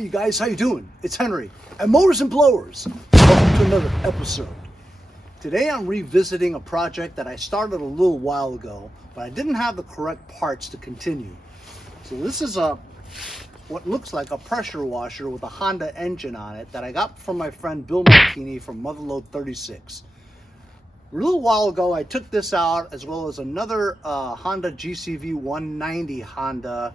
Hey you guys, how you doing? It's Henry at Mowers and Blowers. Welcome to another episode. Today I'm revisiting a project that I started a little while ago, but I didn't have the correct parts to continue. So this is what looks like a pressure washer with a Honda engine on it that I got from my friend Bill Martini from Motherload 36. A little while ago I took this out, as well as another Honda GCV160 Honda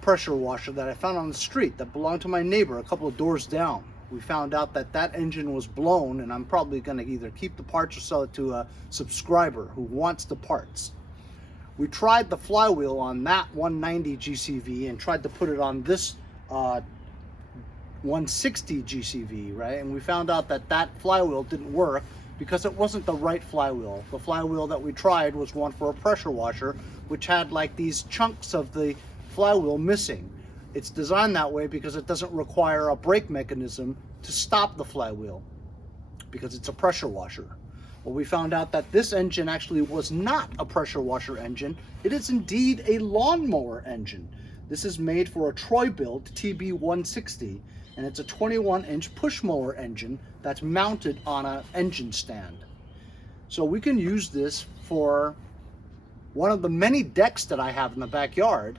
pressure washer that I found on the street that belonged to my neighbor a couple of doors down. We found out that that engine was blown, and I'm probably going to either keep the parts or sell it to a subscriber who wants the parts. We tried the flywheel on that 190 GCV and tried to put it on this 160 GCV, right? And we found out that that flywheel didn't work because it wasn't the right flywheel. The flywheel that we tried was one for a pressure washer, which had like these chunks of the flywheel missing. It's designed that way because it doesn't require a brake mechanism to stop the flywheel, because it's a pressure washer. Well, we found out that this engine actually was not a pressure washer engine. It is indeed a lawnmower engine. This is made for a Troy-built TB160, and it's a 21-inch push mower engine that's mounted on an engine stand. So we can use this for one of the many decks that I have in the backyard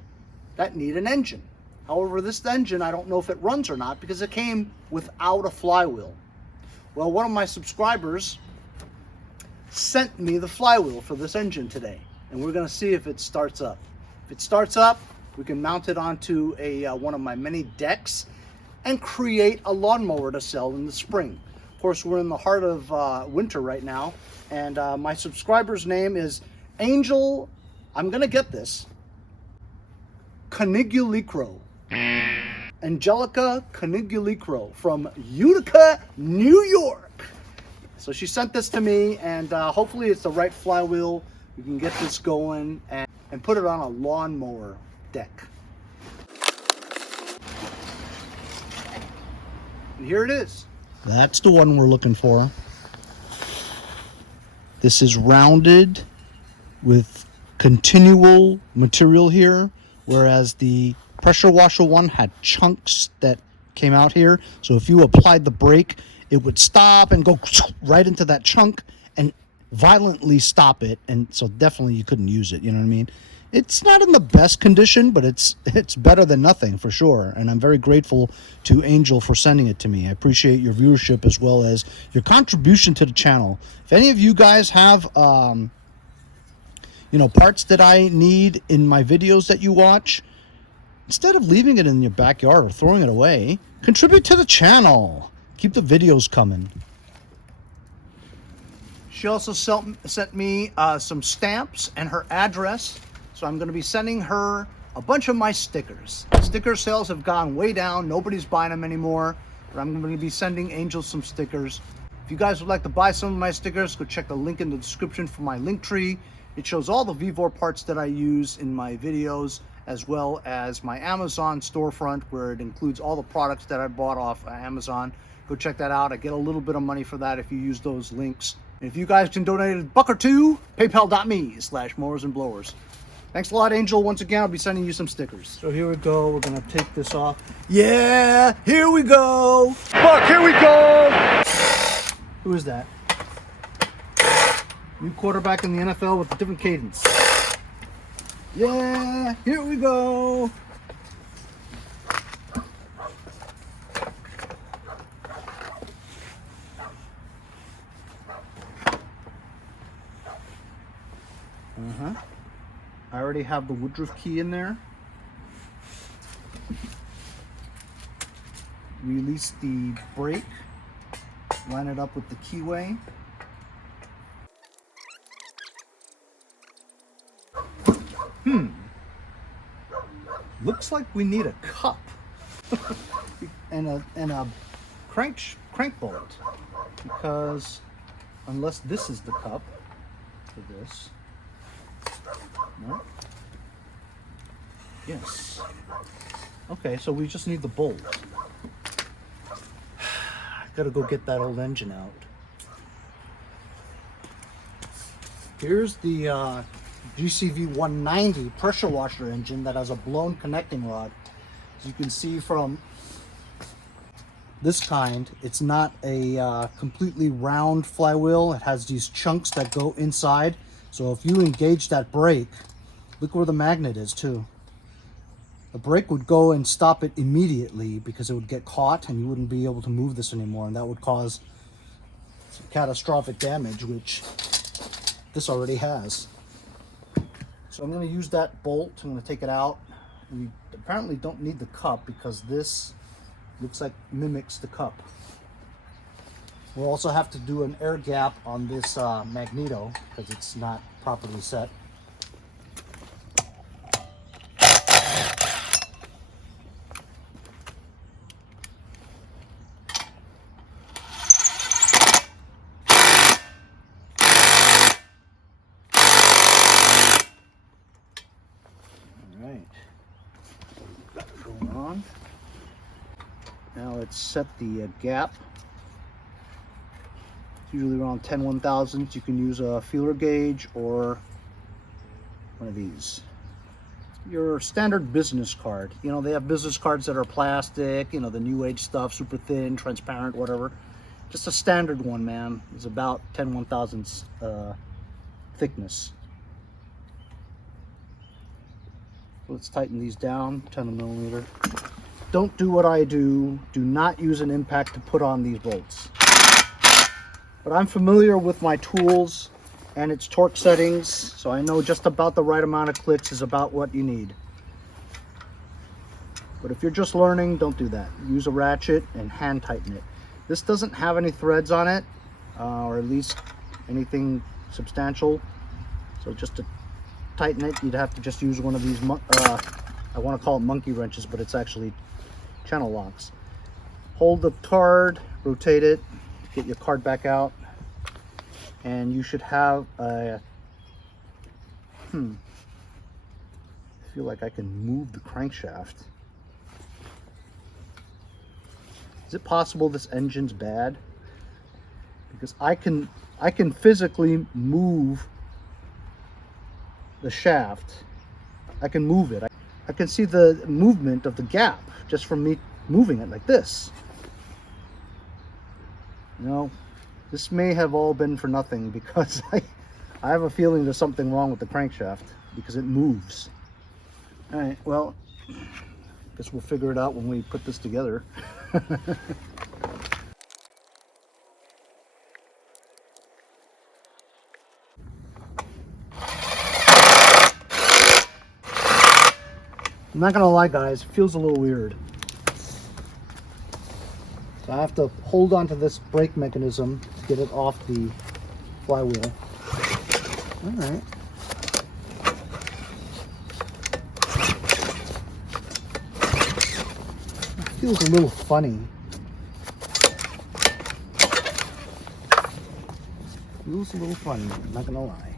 that need an engine. However, this engine, I don't know if it runs or not because it came without a flywheel. Well, one of my subscribers sent me the flywheel for this engine today, and we're going to see if it starts up. If it starts up, we can mount it onto one of my many decks and create a lawnmower to sell in the spring. Of course, we're in the heart of winter right now, and my subscriber's name is Angel, I'm going to get this, Canigulicro. Angelica Canigulicro from Utica, New York. So she sent this to me, and hopefully it's the right flywheel. We can get this going and put it on a lawnmower deck. And here it is. That's the one we're looking for. This is rounded with continual material here, whereas the pressure washer one had chunks that came out here. So if you applied the brake, it would stop and go right into that chunk and violently stop it. And so definitely you couldn't use it. You know what I mean? It's not in the best condition, but it's better than nothing for sure. And I'm very grateful to Angel for sending it to me. I appreciate your viewership as well as your contribution to the channel. If any of you guys have parts that I need in my videos that you watch, instead of leaving it in your backyard or throwing it away, contribute to the channel. Keep the videos coming. She also sent me some stamps and her address, so I'm going to be sending her a bunch of my stickers. Sticker sales have gone way down. Nobody's buying them anymore, but I'm going to be sending Angel some stickers. If you guys would like to buy some of my stickers, go check the link in the description for my link tree. It shows all the VEVOR parts that I use in my videos, as well as my Amazon storefront, where it includes all the products that I bought off Amazon. Go check that out. I get a little bit of money for that if you use those links. And if you guys can donate a buck or two, paypal.me/mowers and blowers. Thanks a lot, Angel. Once again, I'll be sending you some stickers. So here we go. We're going to take this off. Yeah, here we go. Buck, here we go. Who is that? New quarterback in the NFL with a different cadence. Yeah, here we go. I already have the Woodruff key in there. Release the brake. Line it up with the keyway. Looks like we need a cup and a crank bolt, because unless this is the cup for this. No? Yes. Okay, so we just need the bolt. Gotta go get that old engine out. Here's the GCV160 pressure washer engine that has a blown connecting rod. As you can see from this kind, it's not a completely round flywheel. It has these chunks that go inside. So if you engage that brake, look where the magnet is too. The brake would go and stop it immediately because it would get caught and you wouldn't be able to move this anymore, and that would cause some catastrophic damage, which this already has. So I'm going to use that bolt. I'm going to take it out. We apparently don't need the cup because this looks like mimics the cup. We'll also have to do an air gap on this magneto because it's not properly set. Now let's set the gap. It's usually around 10/1000. You can use a feeler gauge or one of these. Your standard business card. You know, they have business cards that are plastic, you know, the new age stuff, super thin, transparent, whatever. Just a standard one, man, is about 10/1000 thickness. Let's tighten these down, 10mm. Don't do what I do. Do not use an impact to put on these bolts. But I'm familiar with my tools and its torque settings, so I know just about the right amount of clicks is about what you need. But if you're just learning, don't do that. Use a ratchet and hand tighten it. This doesn't have any threads on it, or at least anything substantial. So just to tighten it, you'd have to just use one of these, I want to call it monkey wrenches, but it's actually channel locks. Hold the card, rotate it, get your card back out, and you should have a, I feel like I can move the crankshaft. Is it possible this engine's bad? Because I can physically move the shaft. I can move it. I can see the movement of the gap just from me moving it like this. You know, this may have all been for nothing because I have a feeling there's something wrong with the crankshaft because it moves. All right, well, guess we'll figure it out when we put this together. I'm not gonna lie, guys, it feels a little weird. So I have to hold onto this brake mechanism to get it off the flywheel. All right. It feels a little funny. Feels a little funny, I'm not gonna lie.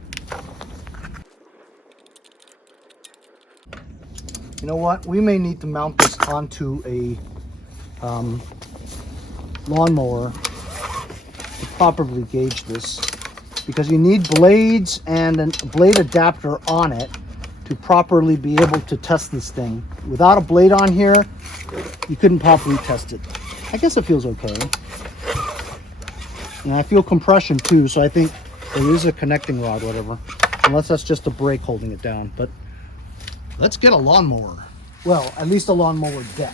You know what? We may need to mount this onto a lawnmower to properly gauge this, because you need blades and a blade adapter on it to properly be able to test this thing. Without a blade on here, you couldn't properly test it. I guess it feels okay. And I feel compression too, so I think there is a connecting rod, whatever. Unless that's just a brake holding it down. But let's get a lawnmower. Well, at least a lawnmower deck.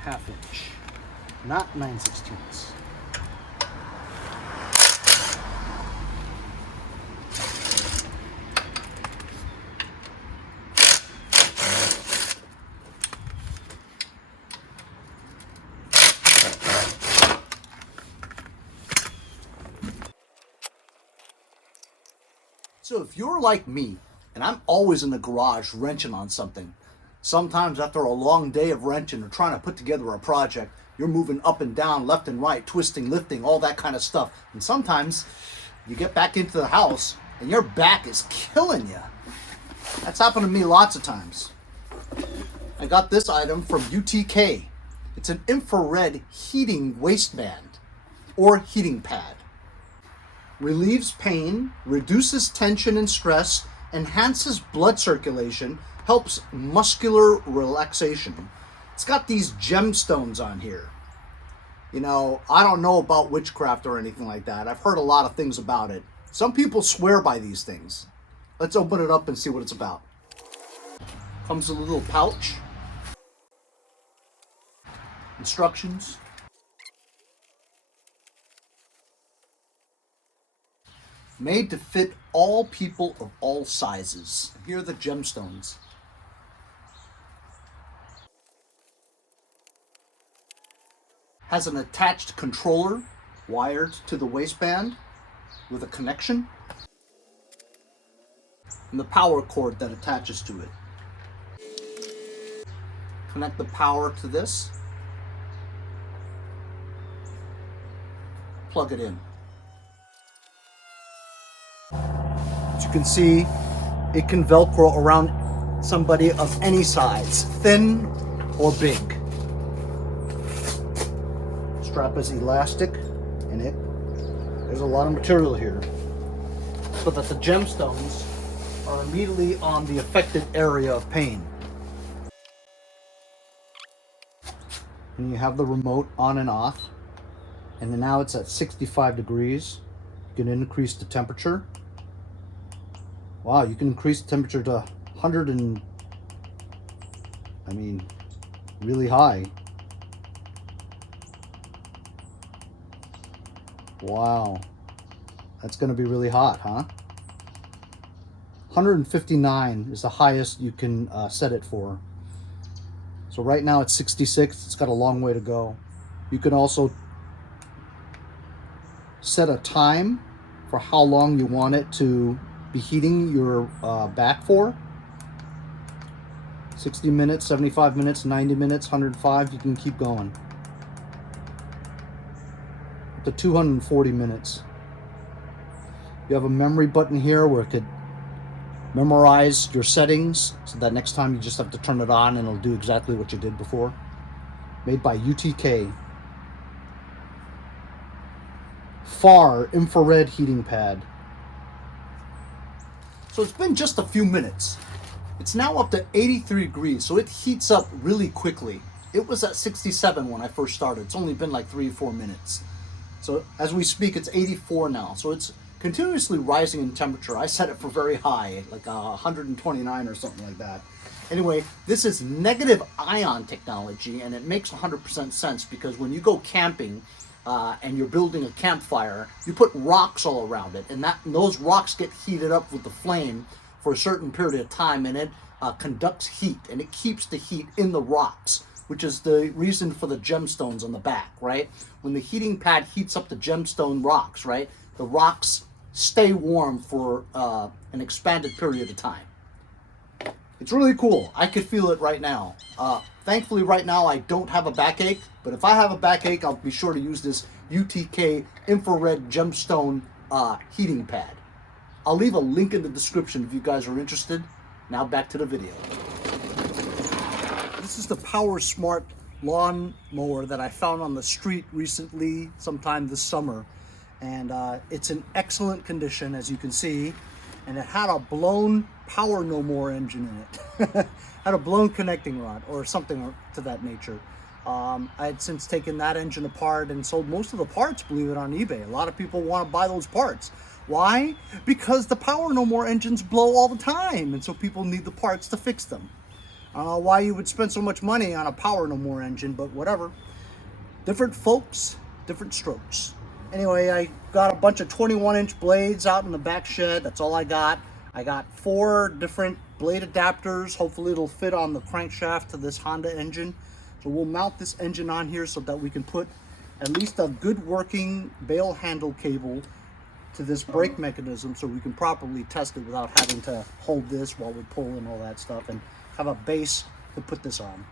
Half inch, not 9/16. So if you're like me, and I'm always in the garage wrenching on something, sometimes after a long day of wrenching or trying to put together a project, you're moving up and down, left and right, twisting, lifting, all that kind of stuff. And sometimes you get back into the house and your back is killing you. That's happened to me lots of times. I got this item from UTK. It's an infrared heating waistband. or heating pad. Relieves pain, reduces tension and stress, enhances blood circulation, helps muscular relaxation. It's got these gemstones on here. You know, I don't know about witchcraft or anything like that. I've heard a lot of things about it. Some people swear by these things. Let's open it up and see what it's about. Comes with a little pouch. Instructions. Made to fit all people of all sizes. Here are the gemstones. Has an attached controller wired to the waistband with a connection. And the power cord that attaches to it. Connect the power to this. Plug it in. As you can see, it can Velcro around somebody of any size, thin or big. Strap is elastic in it. There's a lot of material here, so that the gemstones are immediately on the affected area of pain. And you have the remote on and off, and then now it's at 65 degrees. You can increase the temperature. Wow, you can increase the temperature to 100 and, I mean, really high. Wow, that's gonna be really hot, huh? 159 is the highest you can set it for. So right now it's 66, it's got a long way to go. You can also set a time for how long you want it to be heating your back for. 60 minutes, 75 minutes, 90 minutes, 105, you can keep going. Up to 240 minutes. You have a memory button here where it could memorize your settings, so that next time you just have to turn it on and it'll do exactly what you did before. Made by UTK. FAR infrared heating pad. So it's been just a few minutes. It's now up to 83 degrees, so it heats up really quickly. It was at 67 when I first started. It's only been like 3 or 4 minutes. So as we speak, it's 84 now. So it's continuously rising in temperature. I set it for very high, like 129 or something like that. Anyway, this is negative ion technology, and it makes 100% sense because when you go camping and you're building a campfire, you put rocks all around it, and those rocks get heated up with the flame for a certain period of time, and it conducts heat, and it keeps the heat in the rocks, which is the reason for the gemstones on the back, right? When the heating pad heats up the gemstone rocks, right, the rocks stay warm for an expanded period of time. It's really cool. I could feel it right now. Thankfully, right now, I don't have a backache, but if I have a backache, I'll be sure to use this UTK infrared gemstone heating pad. I'll leave a link in the description if you guys are interested. Now back to the video. This is the Power Smart lawnmower that I found on the street recently, sometime this summer. And it's in excellent condition, as you can see. And it had a blown Power No More engine in it. Had a blown connecting rod or something to that nature. I had since taken that engine apart and sold most of the parts, believe it, on eBay. A lot of people want to buy those parts. Why? Because the Power No More engines blow all the time, and so people need the parts to fix them. I don't know why you would spend so much money on a Power No More engine, but whatever. Different folks, different strokes. Anyway, I got a bunch of 21-inch blades out in the back shed. That's all I got. I got 4 different blade adapters. Hopefully it'll fit on the crankshaft to this Honda engine. So we'll mount this engine on here so that we can put at least a good working bail handle cable to this brake mechanism so we can properly test it without having to hold this while we pull and all that stuff, and have a base to put this on.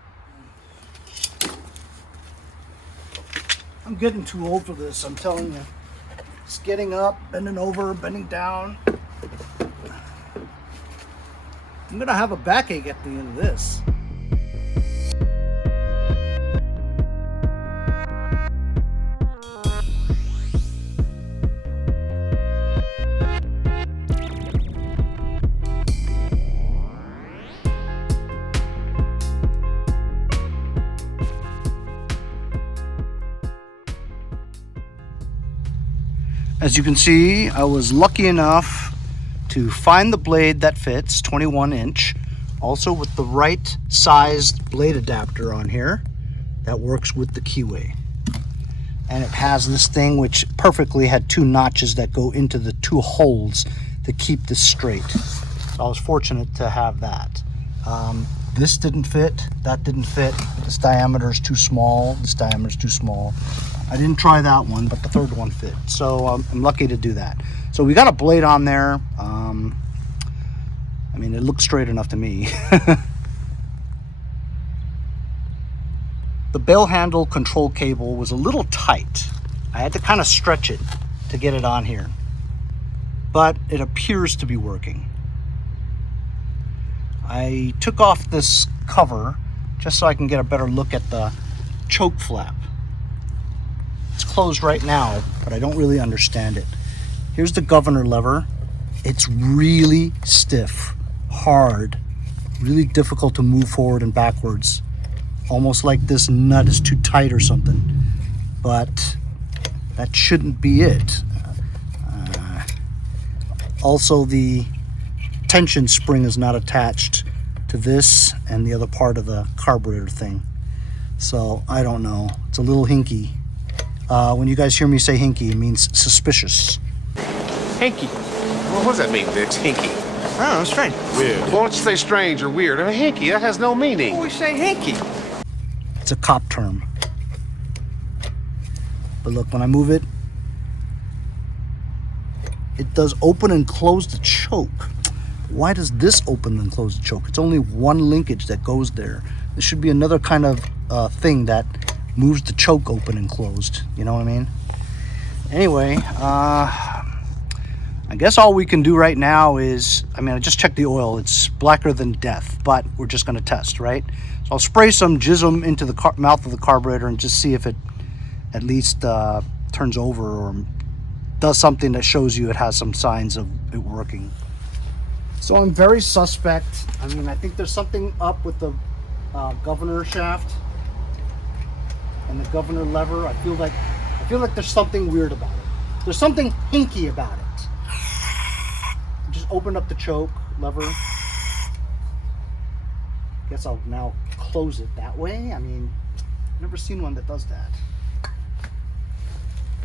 I'm getting too old for this, I'm telling you. It's getting up, bending over, bending down. I'm gonna have a backache at the end of this. As you can see, I was lucky enough to find the blade that fits, 21 inch, also with the right sized blade adapter on here that works with the keyway. And it has this thing which perfectly had 2 notches that go into the 2 holes to keep this straight. So I was fortunate to have that. This didn't fit, that didn't fit. This diameter is too small, this diameter is too small. I didn't try that one, but the third one fit. So I'm lucky to do that. So we got a blade on there. I mean, it looks straight enough to me. The bell handle control cable was a little tight. I had to kind of stretch it to get it on here, but it appears to be working. I took off this cover just so I can get a better look at the choke flap. It's closed right now, but I don't really understand it. Here's the governor lever. It's really stiff, hard, really difficult to move forward and backwards. Almost like this nut is too tight or something, but that shouldn't be it. Also, the tension spring is not attached to this and the other part of the carburetor thing. So I don't know, it's a little hinky. When you guys hear me say hinky, it means suspicious. Hinky? Well, what does that mean, It's hinky? I don't know, strange. Weird. Well, don't you say strange or weird? I mean, hinky, that has no meaning. We say hinky. It's a cop term. But look, when I move it, it does open and close the choke. Why does this open and close the choke? It's only one linkage that goes there. There should be another kind of thing that moves the choke open and closed. You know what I mean? Anyway, I guess all we can do right now is, I mean, I just checked the oil. It's blacker than death, but we're just going to test, right? So I'll spray some jism into the mouth of the carburetor and just see if it at least turns over or does something that shows you it has some signs of it working. So I'm very suspect. I mean, I think there's something up with the governor shaft and the governor lever. I feel like there's something weird about it. There's something hinky about it. Just open up the choke lever. Guess I'll now close it that way. I mean, I've never seen one that does that.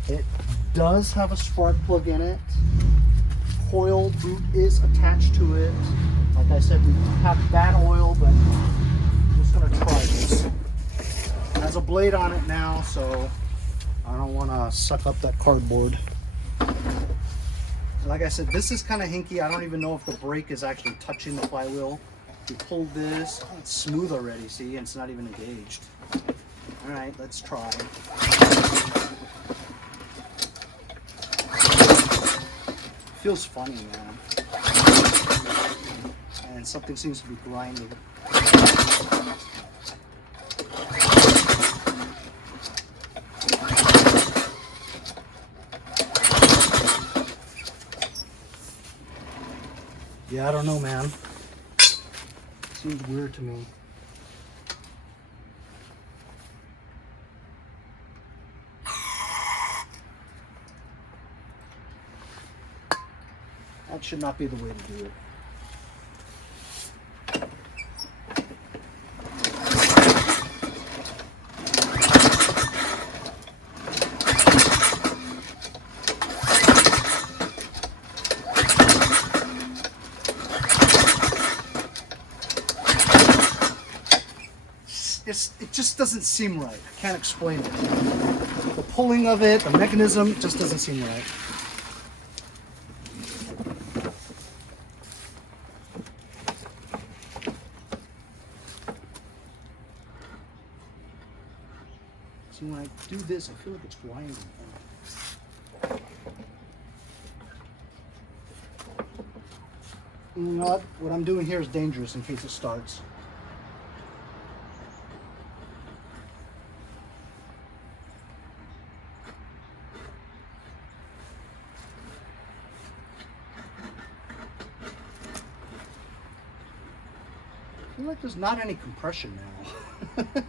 It does have a spark plug in it. Coil boot is attached to it. Like I said, we have bad oil, but I'm just gonna try this. It has a blade on it now, so I don't want to suck up that cardboard. Like I said, this is kind of hinky. I don't even know if the brake is actually touching the flywheel. We pulled this. Oh, it's smooth already, see? And it's not even engaged. All right, let's try. Feels funny, man. And something seems to be grinding. Yeah, I don't know, man. Seems weird to me. That should not be the way to do it. It just doesn't seem right. I can't explain it. The pulling of it, the mechanism, just doesn't seem right. See, when I do this, I feel like it's grinding. You know what I'm doing here is dangerous in case it starts. I feel like there's not any compression now.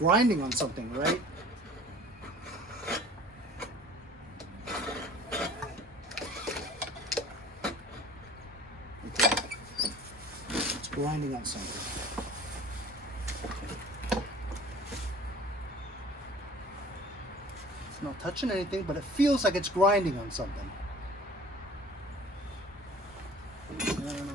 grinding on something, right? Okay. It's grinding on something. It's not touching anything, but it feels like it's grinding on something. I don't know.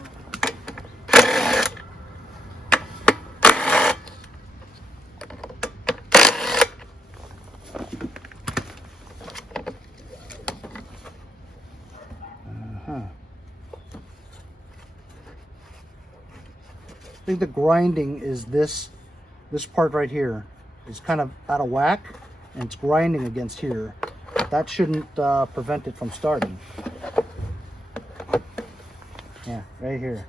I think the grinding is this part right here is kind of out of whack, and it's grinding against here. That shouldn't prevent it from starting. Yeah, right here.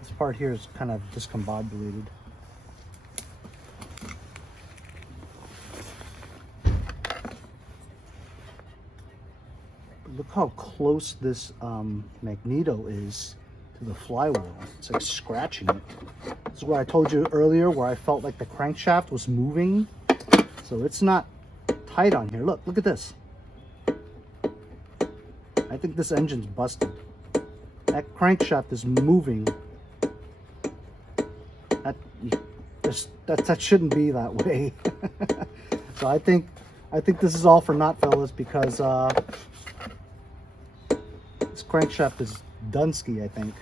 This part here is kind of discombobulated. Look how close this magneto is to the flywheel. It's like scratching it. This is what I told you earlier, where I felt like the crankshaft was moving. So it's not tight on here. Look at this. I think this engine's busted. That crankshaft is moving. That shouldn't be that way. So I think this is all for naught, fellas, because this crankshaft is Dunsky, I think.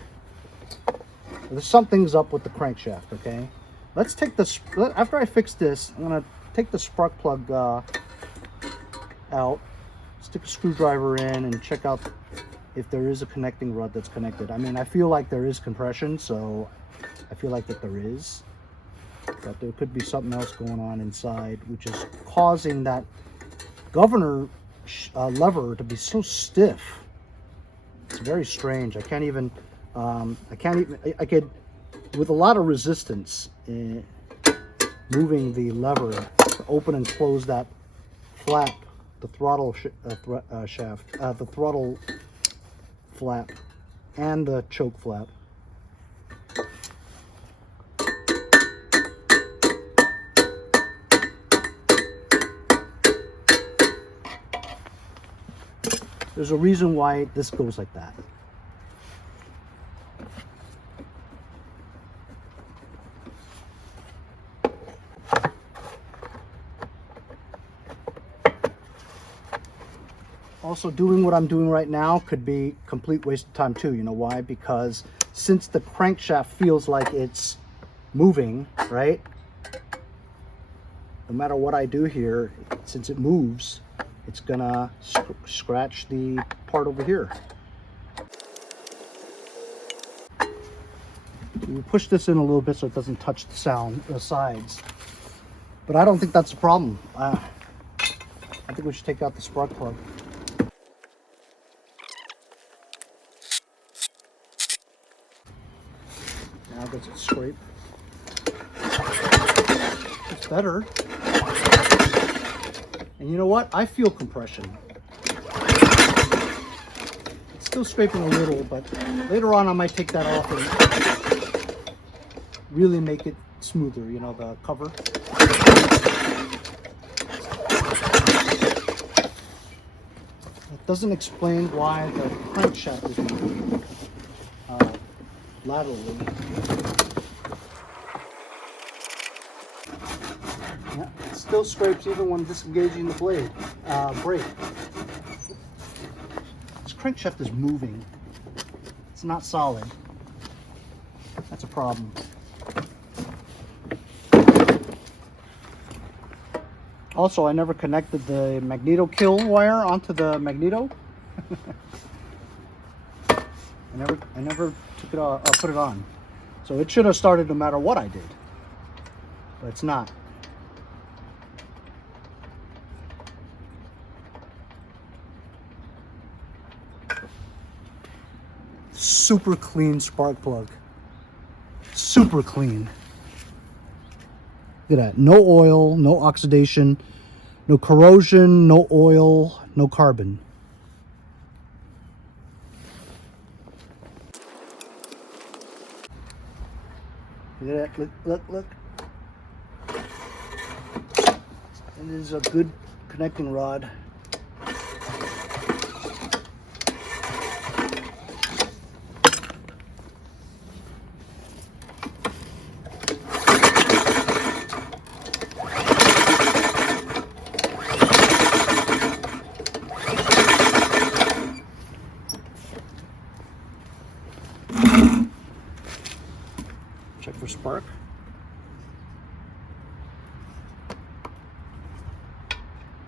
There's something's up with the crankshaft, okay? Let's take this, after I fix this, I'm gonna take the spark plug out, stick a screwdriver in, and check out if there is a connecting rod that's connected. I mean, I feel like there is compression, so I feel like that there is. But there could be something else going on inside, which is causing that governor lever to be so stiff. It's very strange. I could, with a lot of resistance, moving the lever to open and close that flap, the throttle shaft, the throttle flap, and the choke flap. There's a reason why this goes like that. Also, doing what I'm doing right now could be complete waste of time too. You know why? Because since the crankshaft feels like it's moving, right? No matter what I do here, since it moves, it's gonna scratch the part over here. We push this in a little bit so it doesn't touch the sides. But I don't think that's a problem. I think we should take out the spark plug. Now does it scrape? It's better. And you know what? I feel compression. It's still scraping a little, but later on I might take that off and really make it smoother, you know, the cover. It doesn't explain why the crankshaft is moving laterally. Yeah, it still scrapes even when disengaging the brake. This crankshaft is moving. It's not solid. That's a problem. Also, I never connected the magneto kill wire onto the magneto. I never took it off, put it on. So it should have started no matter what I did. But it's not. Super clean spark plug. Super clean. Look at that. No oil, no oxidation, no corrosion, no oil, no carbon. Look at that. Look. It is a good connecting rod. Check for spark.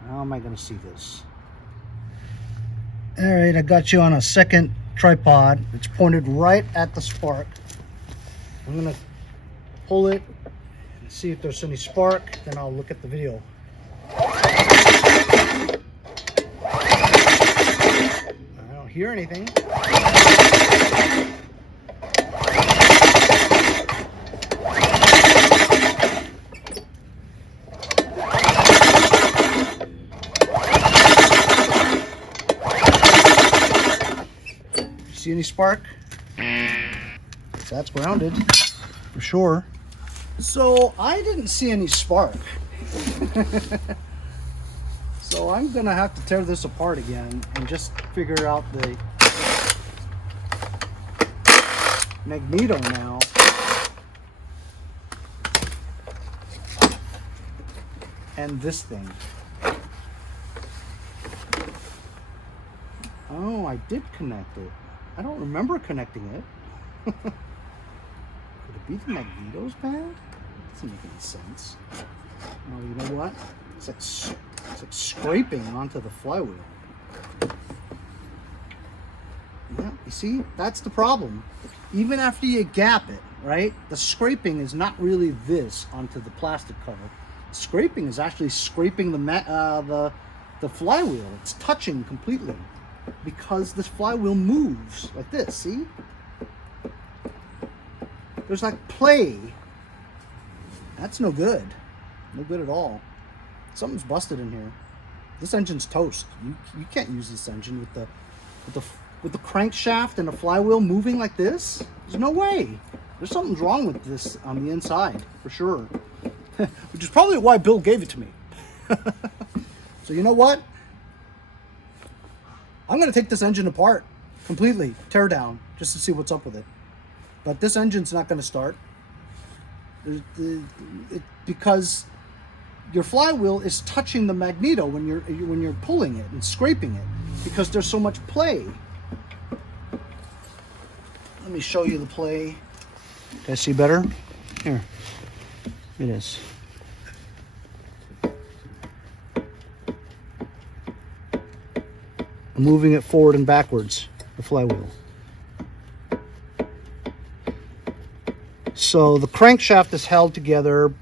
How am I going to see this? All right, I got you on a second tripod. It's pointed right at the spark. I'm going to pull it and see if there's any spark. Then I'll look at the video. I don't hear anything. See any spark? That's grounded for sure. So I didn't see any spark. So I'm gonna have to tear this apart again and just figure out the magneto now. And this thing. Oh, I did connect it. I don't remember connecting it. Could it be the magneto's bad? That doesn't make any sense. Oh, you know what? It's like scraping onto the flywheel. Yeah, you see? That's the problem. Even after you gap it, right? The scraping is not really this onto the plastic cover. Scraping is actually scraping the flywheel. It's touching completely. Because this flywheel moves like this, see? There's like play. That's no good. No good at all. Something's busted in here. This engine's toast. You can't use this engine with the crankshaft and the flywheel moving like this. There's no way. There's something wrong with this on the inside, for sure. Which is probably why Bill gave it to me. So you know what? I'm going to take this engine apart completely, tear down, just to see what's up with it. But this engine's not going to start because your flywheel is touching the magneto when you're pulling it and scraping it because there's so much play. Let me show you the play. Can I see better? Here, it is. Moving it forward and backwards, the flywheel. So the crankshaft is held together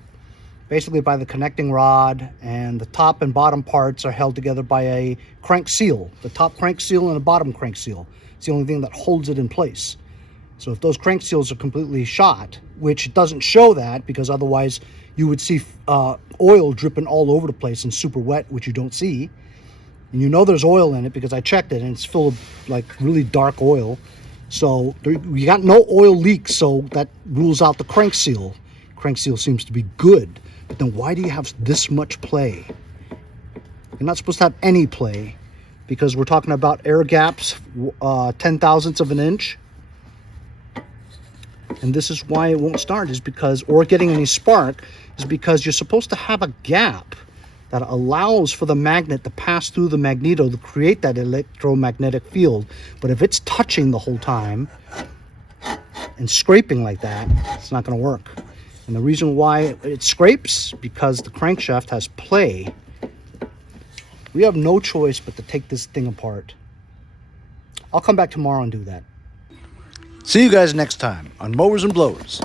basically by the connecting rod, and the top and bottom parts are held together by a crank seal. The top crank seal and the bottom crank seal. It's the only thing that holds it in place. So if those crank seals are completely shot, which doesn't show that because otherwise you would see oil dripping all over the place and super wet, which you don't see. And you know there's oil in it because I checked it and it's full of like really dark oil. So you got no oil leaks, so that rules out the crank seal. Crank seal seems to be good, but then why do you have this much play? You're not supposed to have any play because we're talking about air gaps, 10 thousandths of an inch. And this is why it won't start, is because, or getting any spark, is because you're supposed to have a gap that allows for the magnet to pass through the magneto to create that electromagnetic field. But if it's touching the whole time and scraping like that, it's not going to work. And the reason why it scrapes, because the crankshaft has play. We have no choice but to take this thing apart. I'll come back tomorrow and do that. See you guys next time on Mowers and Blowers.